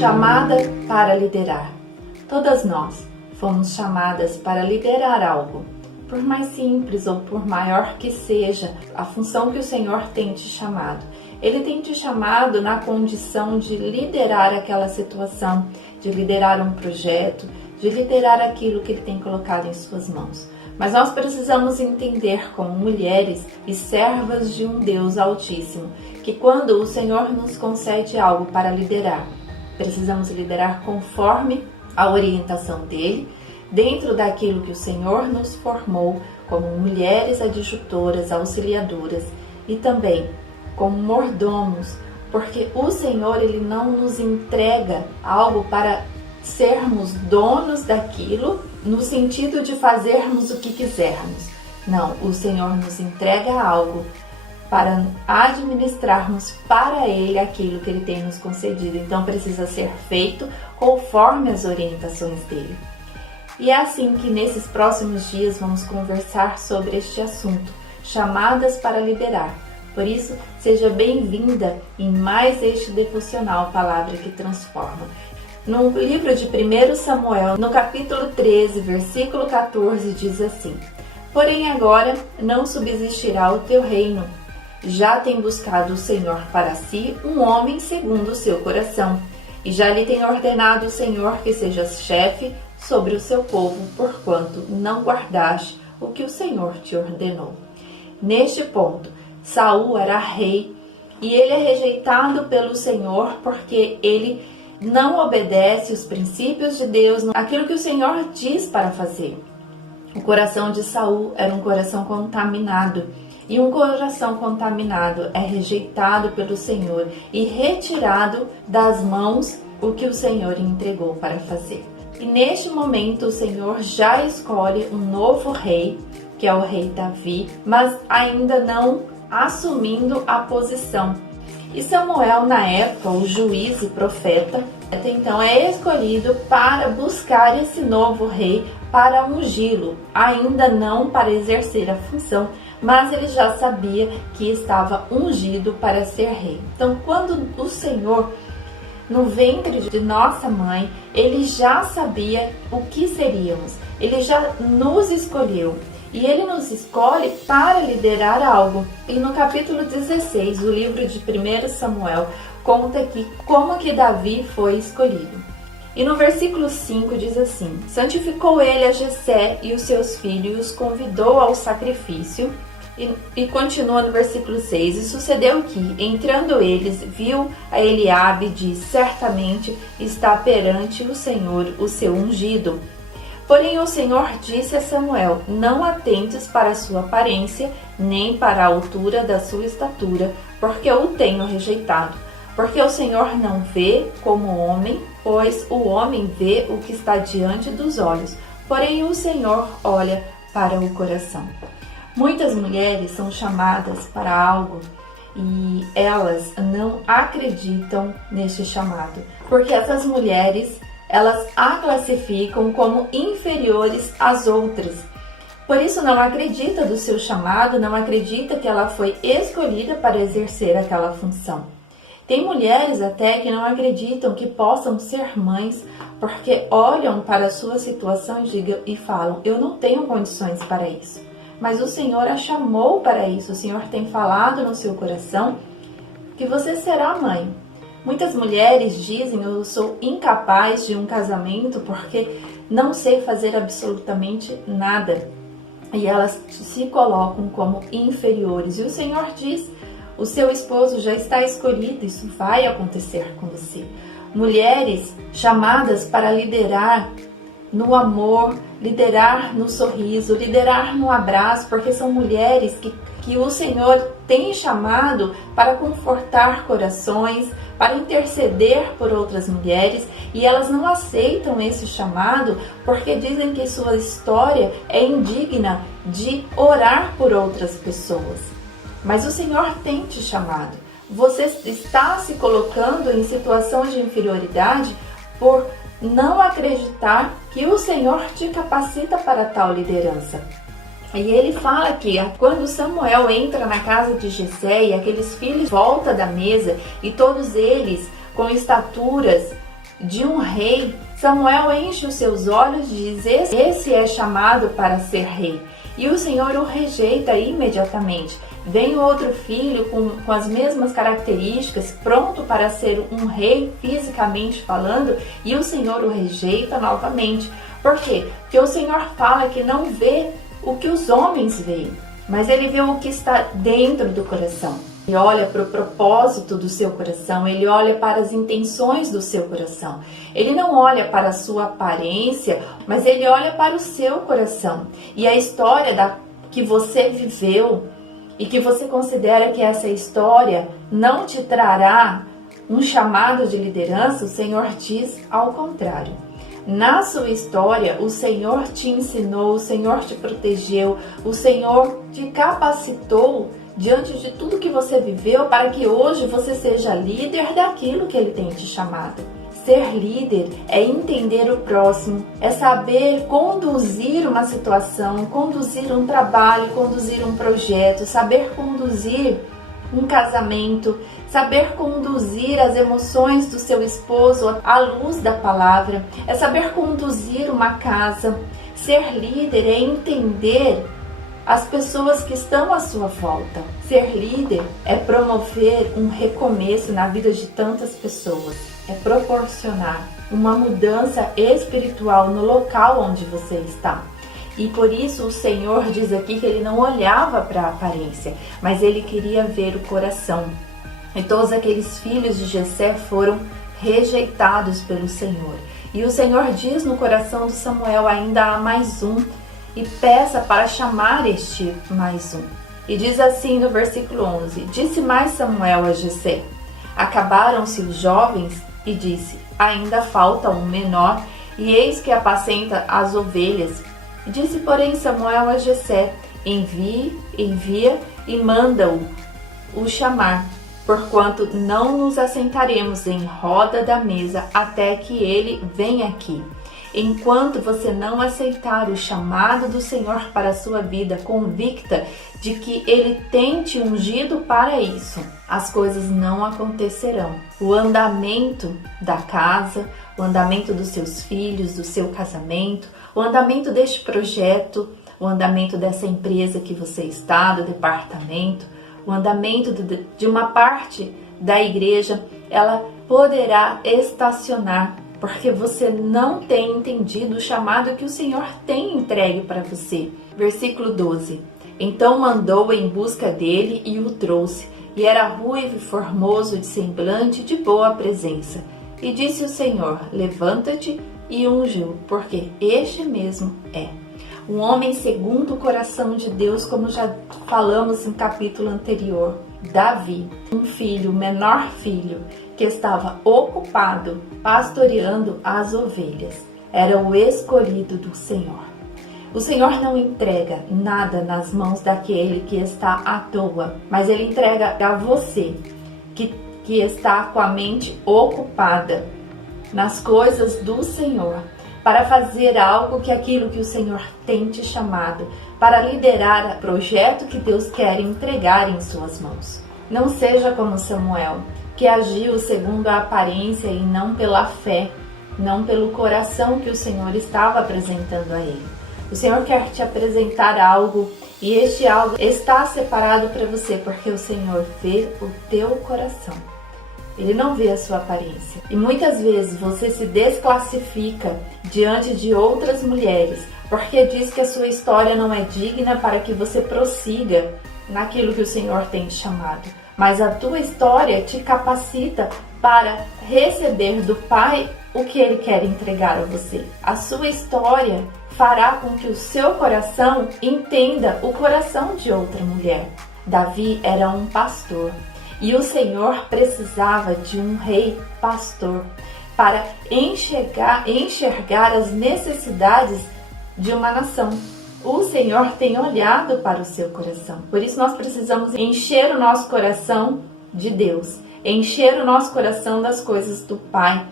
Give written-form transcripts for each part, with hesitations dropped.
Chamada para liderar. Todas nós fomos chamadas para liderar algo. Por mais simples ou por maior que seja a função que o Senhor tem te chamado. Ele tem te chamado na condição de liderar aquela situação, de liderar um projeto, de liderar aquilo que Ele tem colocado em suas mãos. Mas nós precisamos entender como mulheres e servas de um Deus Altíssimo, que quando o Senhor nos concede algo para liderar, precisamos liderar conforme a orientação dEle, dentro daquilo que o Senhor nos formou como mulheres adjutoras, auxiliadoras e também como mordomos, porque o Senhor Ele não nos entrega algo para sermos donos daquilo, no sentido de fazermos o que quisermos. Não, o Senhor nos entrega algo para administrarmos para Ele aquilo que Ele tem nos concedido. Então precisa ser feito conforme as orientações dEle. E é assim que nesses próximos dias vamos conversar sobre este assunto, chamadas para liderar. Por isso, seja bem-vinda em mais este devocional Palavra que Transforma. No livro de 1 Samuel, no capítulo 13, versículo 14, diz assim: Porém agora não subsistirá o teu reino. Já tem buscado o Senhor para si um homem segundo o seu coração, e já lhe tem ordenado o Senhor que sejas chefe sobre o seu povo, porquanto não guardaste o que o Senhor te ordenou. Neste ponto, Saul era rei, e ele é rejeitado pelo Senhor porque ele não obedece os princípios de Deus, aquilo que o Senhor diz para fazer. O coração de Saul era um coração contaminado, e um coração contaminado é rejeitado pelo Senhor e retirado das mãos o que o Senhor entregou para fazer. E neste momento o Senhor já escolhe um novo rei, que é o rei Davi, mas ainda não assumindo a posição. E Samuel, na época, o juiz e profeta, então é escolhido para buscar esse novo rei, para ungí-lo, ainda não para exercer a função, mas ele já sabia que estava ungido para ser rei. Então, quando o Senhor, no ventre de nossa mãe, ele já sabia o que seríamos, ele já nos escolheu. E ele nos escolhe para liderar algo. E no capítulo 16 do livro de 1 Samuel, conta aqui como que Davi foi escolhido. E no versículo 5 diz assim: Santificou ele a Jessé e os seus filhos e os convidou ao sacrifício. E continua no versículo 6: E sucedeu que, entrando eles, viu a Eliabe e disse: Certamente está perante o Senhor o seu ungido. Porém o Senhor disse a Samuel: Não atentes para a sua aparência, nem para a altura da sua estatura, porque eu o tenho rejeitado. Porque o Senhor não vê como homem, pois o homem vê o que está diante dos olhos, porém o Senhor olha para o coração. Muitas mulheres são chamadas para algo e elas não acreditam neste chamado, porque essas mulheres elas a classificam como inferiores às outras. Por isso não acredita do seu chamado, não acredita que ela foi escolhida para exercer aquela função. Tem mulheres até que não acreditam que possam ser mães, porque olham para a sua situação e falam: eu não tenho condições para isso. Mas o Senhor a chamou para isso, o Senhor tem falado no seu coração que você será mãe. Muitas mulheres dizem: eu sou incapaz de um casamento porque não sei fazer absolutamente nada. E elas se colocam como inferiores. E o Senhor diz: o seu esposo já está escolhido, isso vai acontecer com você. Mulheres chamadas para liderar no amor, liderar no sorriso, liderar no abraço, porque são mulheres que o Senhor tem chamado para confortar corações, para interceder por outras mulheres, e elas não aceitam esse chamado porque dizem que sua história é indigna de orar por outras pessoas. Mas o Senhor tem te chamado. Você está se colocando em situação de inferioridade por não acreditar que o Senhor te capacita para tal liderança. E ele fala que quando Samuel entra na casa de Jessé e aqueles filhos voltam da mesa e todos eles com estaturas de um rei, Samuel enche os seus olhos e diz: esse é chamado para ser rei. E o Senhor o rejeita imediatamente. Vem outro filho com as mesmas características, pronto para ser um rei fisicamente falando, e o Senhor o rejeita novamente. Por quê? Porque o Senhor fala que não vê o que os homens veem, mas Ele vê o que está dentro do coração. Ele olha para o propósito do seu coração, Ele olha para as intenções do seu coração. Ele não olha para a sua aparência, mas Ele olha para o seu coração. E a história que você viveu e que você considera que essa história não te trará um chamado de liderança, o Senhor diz ao contrário. Na sua história, o Senhor te ensinou, o Senhor te protegeu, o Senhor te capacitou diante de tudo que você viveu para que hoje você seja líder daquilo que Ele tem te chamado. Ser líder é entender o próximo, é saber conduzir uma situação, conduzir um trabalho, conduzir um projeto, saber conduzir um casamento, saber conduzir as emoções do seu esposo à luz da palavra, é saber conduzir uma casa. Ser líder é entender as pessoas que estão à sua volta. Ser líder é promover um recomeço na vida de tantas pessoas, é proporcionar uma mudança espiritual no local onde você está. E por isso o Senhor diz aqui que Ele não olhava para a aparência, mas Ele queria ver o coração. E todos aqueles filhos de Jessé foram rejeitados pelo Senhor. E o Senhor diz no coração de Samuel: ainda há mais um, e peça para chamar este mais um. E diz assim no versículo 11: disse mais Samuel a Jessé: acabaram-se os jovens? E disse: ainda falta um menor, e eis que apacenta as ovelhas. Disse, porém, Samuel a Jessé: envia e manda-o chamar, porquanto não nos assentaremos em roda da mesa até que ele venha aqui. Enquanto você não aceitar o chamado do Senhor para a sua vida, convicta de que Ele tem te ungido para isso, as coisas não acontecerão. O andamento da casa, o andamento dos seus filhos, do seu casamento, o andamento deste projeto, o andamento dessa empresa que você está, do departamento, o andamento de uma parte da igreja, ela poderá estacionar, porque você não tem entendido o chamado que o Senhor tem entregue para você. Versículo 12. Então mandou em busca dele e o trouxe, e era ruivo e formoso de semblante, de boa presença. E disse o Senhor: levanta-te e unge-o, porque este mesmo é um homem segundo o coração de Deus, como já falamos no capítulo anterior. Davi, um filho, o menor filho, que estava ocupado pastoreando as ovelhas, era o escolhido do Senhor. O Senhor não entrega nada nas mãos daquele que está à toa, mas Ele entrega a você que está com a mente ocupada nas coisas do Senhor, para fazer algo que aquilo que o Senhor tem te chamado, para liderar o projeto que Deus quer entregar em suas mãos. Não seja como Samuel, que agiu segundo a aparência e não pela fé, não pelo coração que o Senhor estava apresentando a ele. O Senhor quer te apresentar algo, e este algo está separado para você, porque o Senhor vê o teu coração. Ele não vê a sua aparência. E muitas vezes você se desclassifica diante de outras mulheres, porque diz que a sua história não é digna para que você prossiga naquilo que o Senhor tem te chamado. Mas a tua história te capacita para receber do Pai o que Ele quer entregar a você. A sua história fará com que o seu coração entenda o coração de outra mulher. Davi era um pastor. E o Senhor precisava de um rei pastor para enxergar as necessidades de uma nação. O Senhor tem olhado para o seu coração. Por isso nós precisamos encher o nosso coração de Deus, encher o nosso coração das coisas do Pai.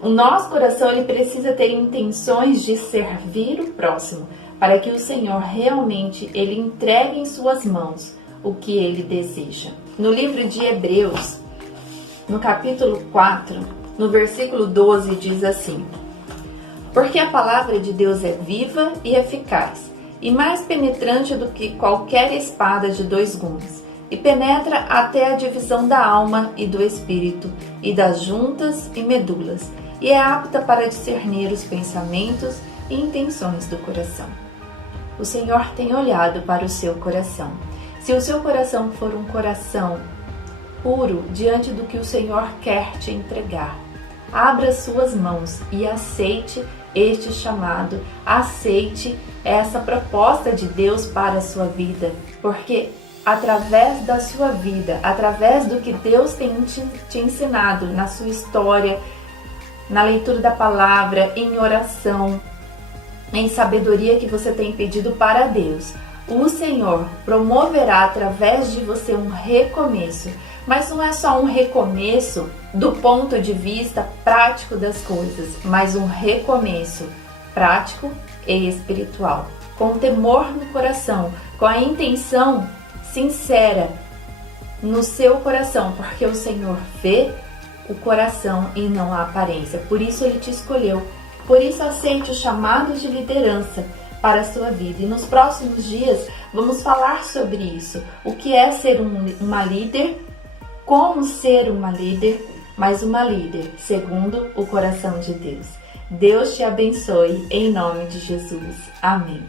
O nosso coração ele precisa ter intenções de servir o próximo, para que o Senhor realmente ele entregue em suas mãos o que ele deseja. No livro de Hebreus, no capítulo 4, No versículo 12 diz assim: porque a palavra de Deus é viva e eficaz, e mais penetrante do que qualquer espada de 2 gumes, e penetra até a divisão da alma e do espírito, e das juntas e medulas, e é apta para discernir os pensamentos e intenções do coração. O Senhor tem olhado para o seu coração. Se o seu coração for um coração puro diante do que o Senhor quer te entregar, abra suas mãos e aceite este chamado, aceite essa proposta de Deus para a sua vida, porque através da sua vida, através do que Deus tem te ensinado na sua história, na leitura da palavra, em oração, em sabedoria que você tem pedido para Deus, o Senhor promoverá através de você um recomeço. Mas não é só um recomeço do ponto de vista prático das coisas, mas um recomeço prático e espiritual, com temor no coração, com a intenção sincera no seu coração, porque o Senhor vê o coração e não a aparência. Por isso Ele te escolheu. Por isso aceite o chamado de liderança para a sua vida. E nos próximos dias vamos falar sobre isso. O que é ser uma líder, como ser uma líder, mas uma líder segundo o coração de Deus. Deus te abençoe em nome de Jesus. Amém.